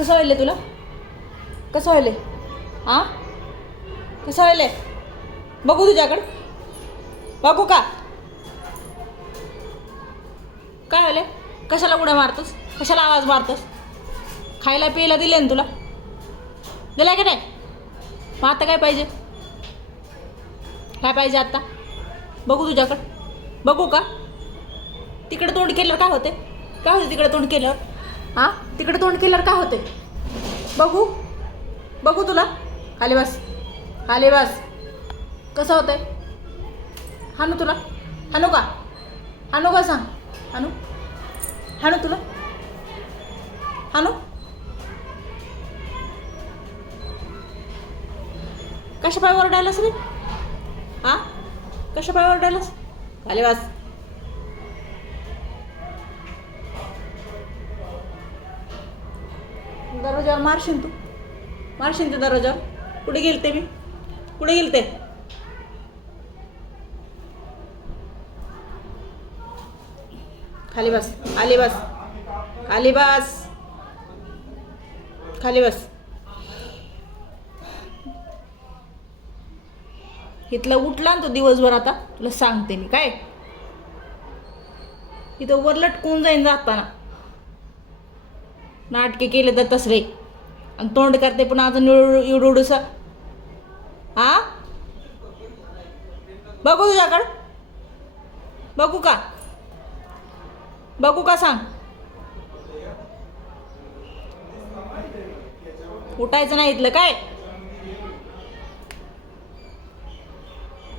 कसं व्हायले तुला? कसं व्हायले? हां, कसं व्हायले? बघू तुझ्याकडं, बघू का? काय व्हायले? कशाला उड्या मारतोस? कशाला आवाज मारतोस? खायला प्यायला दिले ना तुला, दिलाय का नाही? मग आता काय पाहिजे? काय पाहिजे आता? बघू तुझ्याकडं, बघू का? तिकडे तोंड केल्यावर काय होते? काय होते तिकडे तोंड केल्यावर? हां, तिकडे तोंड केल्यावर काय होते? बघू, बघू तुला. खाली बस, खाली बस. कसं होतंय? हाणू तुला? हाणू का? हाणू का सांग? हाणू, हाणू तुला? हाणू? कशा पाय ओरडायलास रे? हां, कशा पाय ओरडायलास? खाली बस. दरवाजावर मारशील तू, मारशील ते दरवाजावर. कुठे गेलते मी? कुठे गेलते? खाली बस, खाली बस, खाली बस, खाली बस. इथलं उठला ना तो दिवसभर. आता तुला सांगते मी काय, इथं वर लटकून जाईन जाताना. नाटके केले तर तसरे, आणि तोंड करते पण अजून एवढूस. हा, बघू तुझ्याकडं, बघू का? बघू का सांग? उठायचं नाही इथलं काय?